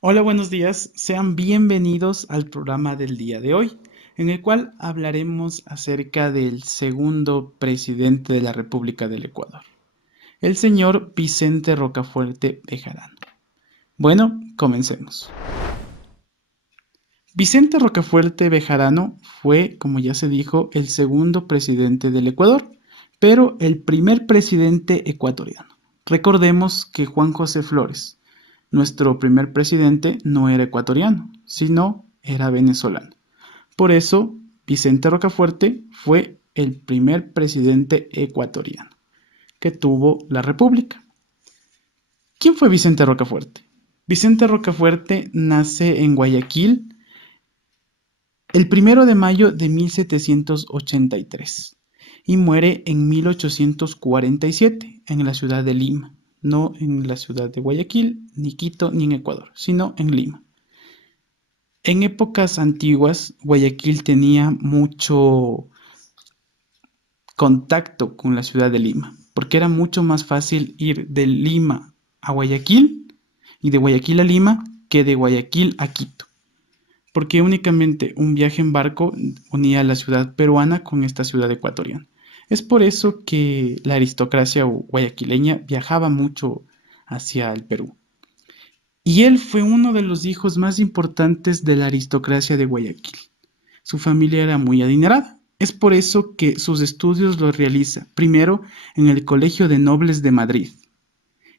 Hola, buenos días. Sean bienvenidos al programa del día de hoy, en el cual hablaremos acerca del segundo presidente de la República del Ecuador, el señor Vicente Rocafuerte Bejarano. Bueno, comencemos. Vicente Rocafuerte Bejarano fue, como ya se dijo, el segundo presidente del Ecuador, pero el primer presidente ecuatoriano. Recordemos que Juan José Flores, nuestro primer presidente, no era ecuatoriano, sino era venezolano. Por eso, Vicente Rocafuerte fue el primer presidente ecuatoriano que tuvo la República. ¿Quién fue Vicente Rocafuerte? Vicente Rocafuerte nace en Guayaquil el 1 de mayo de 1783 y muere en 1847 en la ciudad de Lima, no en la ciudad de Guayaquil, ni Quito, ni en Ecuador, sino en Lima. En épocas antiguas, Guayaquil tenía mucho contacto con la ciudad de Lima, porque era mucho más fácil ir de Lima a Guayaquil y de Guayaquil a Lima que de Guayaquil a Quito, porque únicamente un viaje en barco unía la ciudad peruana con esta ciudad ecuatoriana. Es por eso que la aristocracia guayaquileña viajaba mucho hacia el Perú. Y él fue uno de los hijos más importantes de la aristocracia de Guayaquil. Su familia era muy adinerada. Es por eso que sus estudios los realiza primero en el Colegio de Nobles de Madrid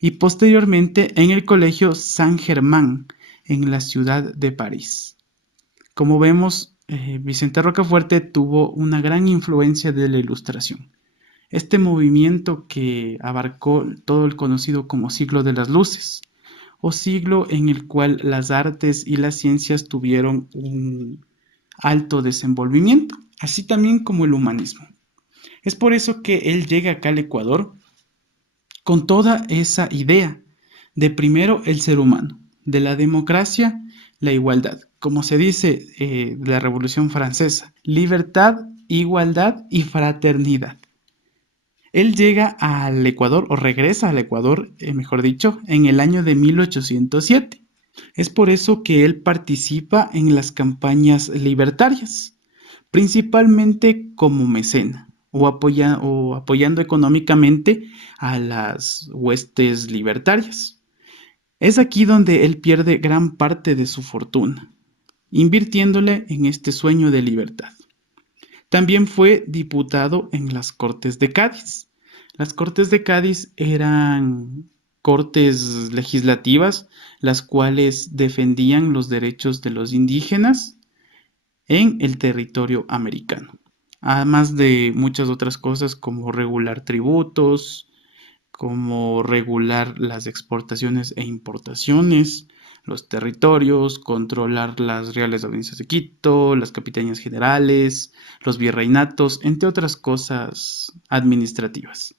y posteriormente en el Colegio San Germán en la ciudad de París. Como vemos, Vicente Rocafuerte tuvo una gran influencia de la Ilustración. Este movimiento que abarcó todo el conocido como siglo de las luces, o siglo en el cual las artes y las ciencias tuvieron un alto desenvolvimiento, así también como el humanismo. Es por eso que él llega acá al Ecuador con toda esa idea de primero el ser humano, de la democracia, la igualdad, como se dice de la Revolución Francesa, libertad, igualdad y fraternidad. Él llega al Ecuador, o regresa al Ecuador, mejor dicho, en el año de 1807. Es por eso que él participa en las campañas libertarias, principalmente como mecena o apoyando económicamente a las huestes libertarias. Es aquí donde él pierde gran parte de su fortuna, invirtiéndole en este sueño de libertad. También fue diputado en las Cortes de Cádiz. Las Cortes de Cádiz eran cortes legislativas, las cuales defendían los derechos de los indígenas en el territorio americano, además de muchas otras cosas como regular tributos, como regular las exportaciones e importaciones, los territorios, controlar las reales audiencias de Quito, las capitanías generales, los virreinatos, entre otras cosas administrativas.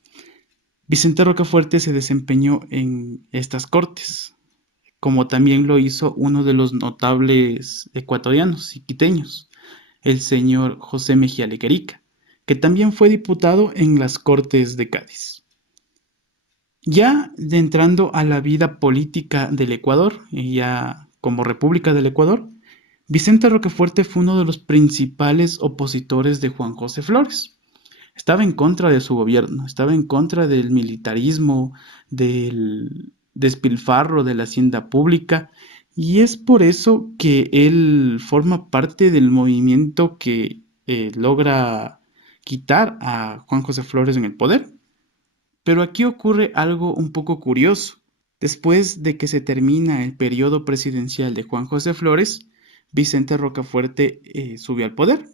Vicente Rocafuerte se desempeñó en estas cortes, como también lo hizo uno de los notables ecuatorianos y quiteños, el señor José Mejía Lequerica, que también fue diputado en las Cortes de Cádiz. Ya entrando a la vida política del Ecuador, y ya como República del Ecuador, Vicente Rocafuerte fue uno de los principales opositores de Juan José Flores. Estaba en contra de su gobierno, estaba en contra del militarismo, del despilfarro de la hacienda pública, y es por eso que él forma parte del movimiento que logra quitar a Juan José Flores en el poder. Pero aquí ocurre algo un poco curioso. Después de que se termina el periodo presidencial de Juan José Flores, Vicente Rocafuerte subió al poder.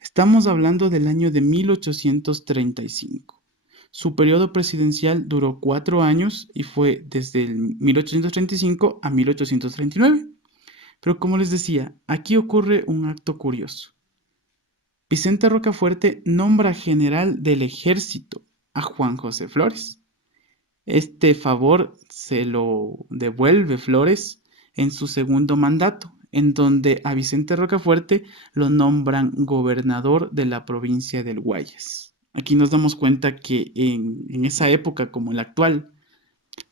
Estamos hablando del año de 1835. Su periodo presidencial duró 4 años y fue desde el 1835 a 1839. Pero como les decía, aquí ocurre un acto curioso. Vicente Rocafuerte nombra general del ejército a Juan José Flores. Este favor se lo devuelve Flores en su segundo mandato, en donde a Vicente Rocafuerte lo nombran gobernador de la provincia del Guayas. Aquí nos damos cuenta que en esa época como la actual,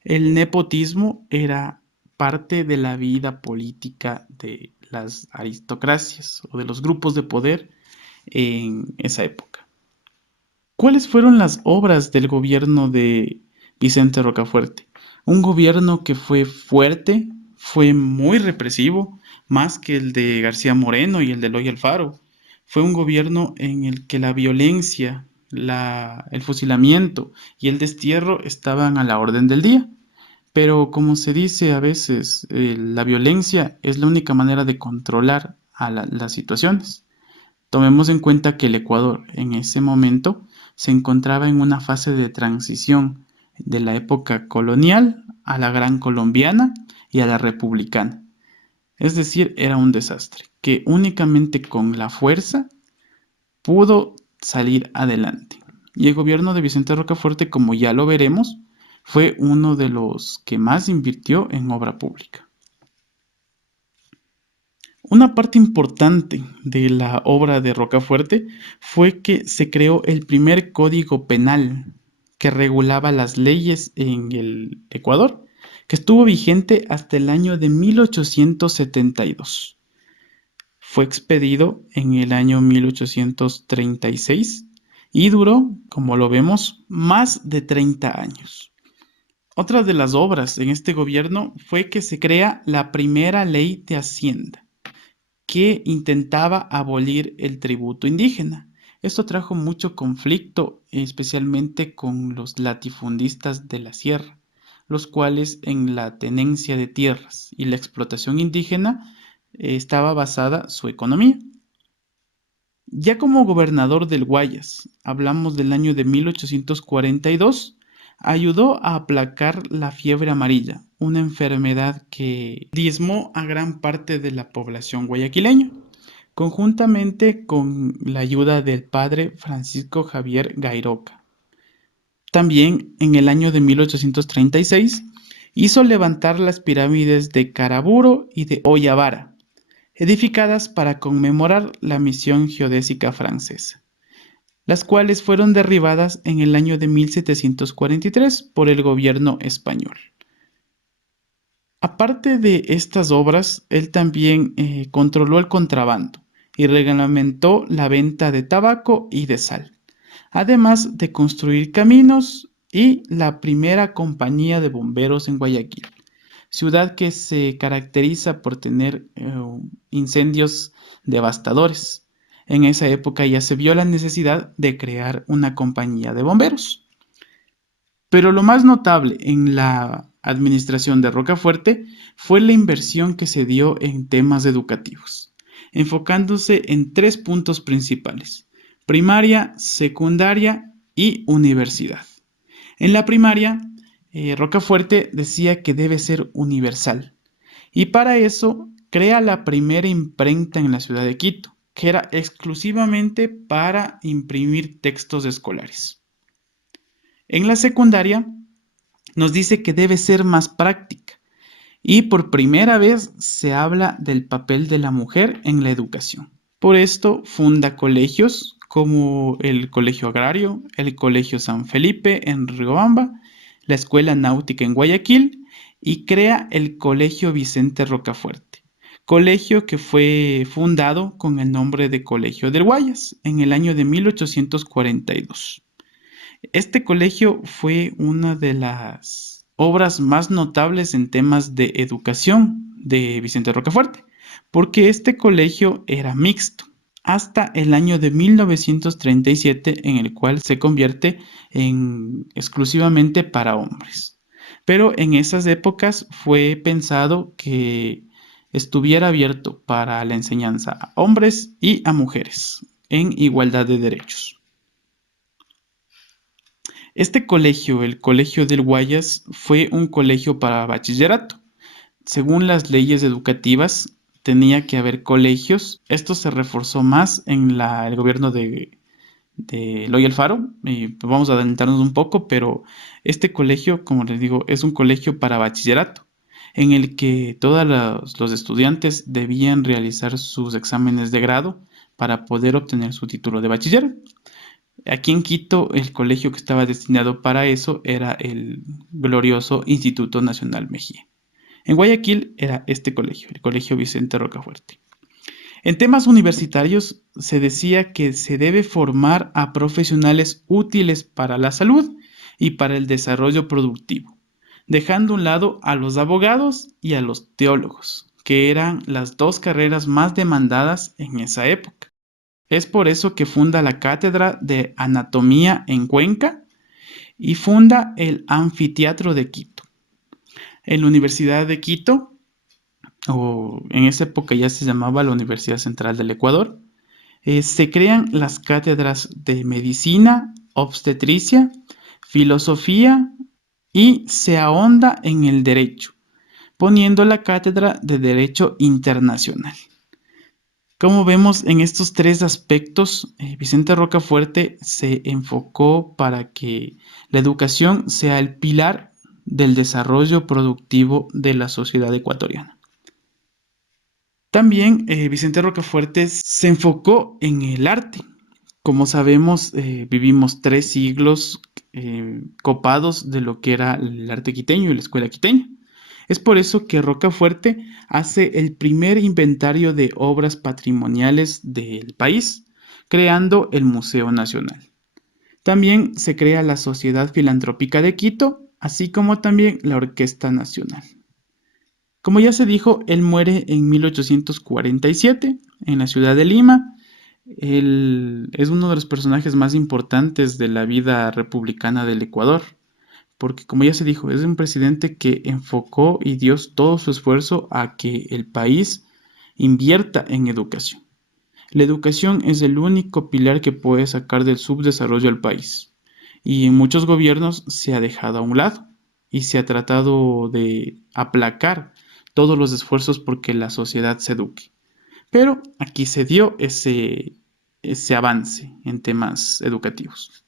el nepotismo era parte de la vida política de las aristocracias o de los grupos de poder en esa época. ¿Cuáles fueron las obras del gobierno de Vicente Rocafuerte? Un gobierno que fue fuerte, fue muy represivo, más que el de García Moreno y el de Eloy Alfaro. Fue un gobierno en el que la violencia, el fusilamiento y el destierro estaban a la orden del día. Pero como se dice a veces, la violencia es la única manera de controlar a las situaciones. Tomemos en cuenta que el Ecuador en ese momento se encontraba en una fase de transición de la época colonial a la gran colombiana y a la republicana. Es decir, era un desastre que únicamente con la fuerza pudo salir adelante. Y el gobierno de Vicente Rocafuerte, como ya lo veremos, fue uno de los que más invirtió en obra pública. Una parte importante de la obra de Rocafuerte fue que se creó el primer código penal que regulaba las leyes en el Ecuador, que estuvo vigente hasta el año de 1872. Fue expedido en el año 1836 y duró, como lo vemos, más de 30 años. Otra de las obras en este gobierno fue que se crea la primera ley de Hacienda, que intentaba abolir el tributo indígena. Esto trajo mucho conflicto, especialmente con los latifundistas de la sierra, los cuales en la tenencia de tierras y la explotación indígena estaba basada su economía. Ya como gobernador del Guayas, hablamos del año de 1842, ayudó a aplacar la fiebre amarilla, una enfermedad que diezmó a gran parte de la población guayaquileña, conjuntamente con la ayuda del padre Francisco Javier Gairoca. También en el año de 1836 hizo levantar las pirámides de Caraburo y de Oyabara, edificadas para conmemorar la misión geodésica francesa, las cuales fueron derribadas en el año de 1743 por el gobierno español. Aparte de estas obras, él también controló el contrabando y reglamentó la venta de tabaco y de sal, además de construir caminos y la primera compañía de bomberos en Guayaquil, ciudad que se caracteriza por tener incendios devastadores. En esa época ya se vio la necesidad de crear una compañía de bomberos. Pero lo más notable en la administración de Rocafuerte fue la inversión que se dio en temas educativos, enfocándose en tres puntos principales: primaria, secundaria y universidad. En la primaria, Rocafuerte decía que debe ser universal, y para eso crea la primera imprenta en la ciudad de Quito, que era exclusivamente para imprimir textos escolares. En la secundaria nos dice que debe ser más práctica, y por primera vez se habla del papel de la mujer en la educación. Por esto funda colegios como el Colegio Agrario, el Colegio San Felipe en Riobamba, la Escuela Náutica en Guayaquil y crea el Colegio Vicente Rocafuerte, colegio que fue fundado con el nombre de Colegio del Guayas en el año de 1842. Este colegio fue una de las obras más notables en temas de educación de Vicente Rocafuerte, porque este colegio era mixto hasta el año de 1937, en el cual se convierte en exclusivamente para hombres. Pero en esas épocas fue pensado que estuviera abierto para la enseñanza a hombres y a mujeres en igualdad de derechos. Este colegio, el Colegio del Guayas, fue un colegio para bachillerato. Según las leyes educativas, tenía que haber colegios. Esto se reforzó más en el gobierno de Eloy Alfaro. Y pues vamos a adelantarnos un poco, pero este colegio, como les digo, es un colegio para bachillerato, en el que todos los estudiantes debían realizar sus exámenes de grado para poder obtener su título de bachiller. Aquí en Quito, el colegio que estaba destinado para eso era el glorioso Instituto Nacional Mejía. En Guayaquil era este colegio, el Colegio Vicente Rocafuerte. En temas universitarios se decía que se debe formar a profesionales útiles para la salud y para el desarrollo productivo, dejando a un lado a los abogados y a los teólogos, que eran las dos carreras más demandadas en esa época. Es por eso que funda la Cátedra de Anatomía en Cuenca y funda el Anfiteatro de Quito. En la Universidad de Quito, o en esa época ya se llamaba la Universidad Central del Ecuador, se crean las cátedras de medicina, obstetricia, filosofía y se ahonda en el derecho, poniendo la cátedra de Derecho Internacional. Como vemos en estos tres aspectos, Vicente Rocafuerte se enfocó para que la educación sea el pilar del desarrollo productivo de la sociedad ecuatoriana. También Vicente Rocafuerte se enfocó en el arte. Como sabemos, vivimos 3 siglos copados de lo que era el arte quiteño y la escuela quiteña. Es por eso que Rocafuerte hace el primer inventario de obras patrimoniales del país, creando el Museo Nacional. También se crea la Sociedad Filantrópica de Quito, así como también la Orquesta Nacional. Como ya se dijo, él muere en 1847 en la ciudad de Lima. Él es uno de los personajes más importantes de la vida republicana del Ecuador, porque como ya se dijo, es un presidente que enfocó y dio todo su esfuerzo a que el país invierta en educación. La educación es el único pilar que puede sacar del subdesarrollo al país, y en muchos gobiernos se ha dejado a un lado y se ha tratado de aplacar todos los esfuerzos porque la sociedad se eduque. Pero aquí se dio ese avance en temas educativos.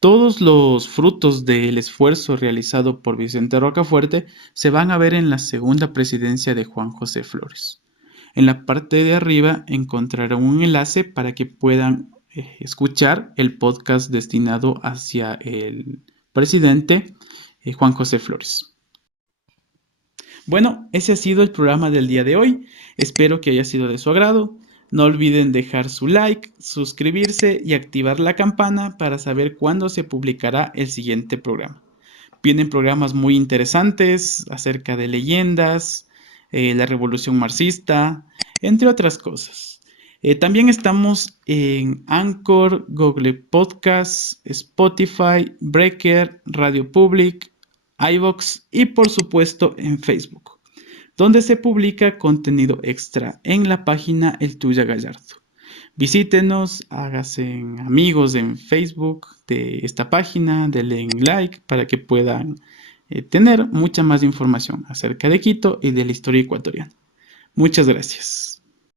Todos los frutos del esfuerzo realizado por Vicente Rocafuerte se van a ver en la segunda presidencia de Juan José Flores. En la parte de arriba encontrarán un enlace para que puedan escuchar el podcast destinado hacia el presidente Juan José Flores. Bueno, ese ha sido el programa del día de hoy. Espero que haya sido de su agrado. No olviden dejar su like, suscribirse y activar la campana para saber cuándo se publicará el siguiente programa. Vienen programas muy interesantes acerca de leyendas, la revolución marxista, entre otras cosas. También estamos en Anchor, Google Podcasts, Spotify, Breaker, Radio Public, iVoox y por supuesto en Facebook, donde se publica contenido extra en la página El Tuya Gallardo. Visítenos, háganse amigos en Facebook de esta página, denle like para que puedan tener mucha más información acerca de Quito y de la historia ecuatoriana. Muchas gracias.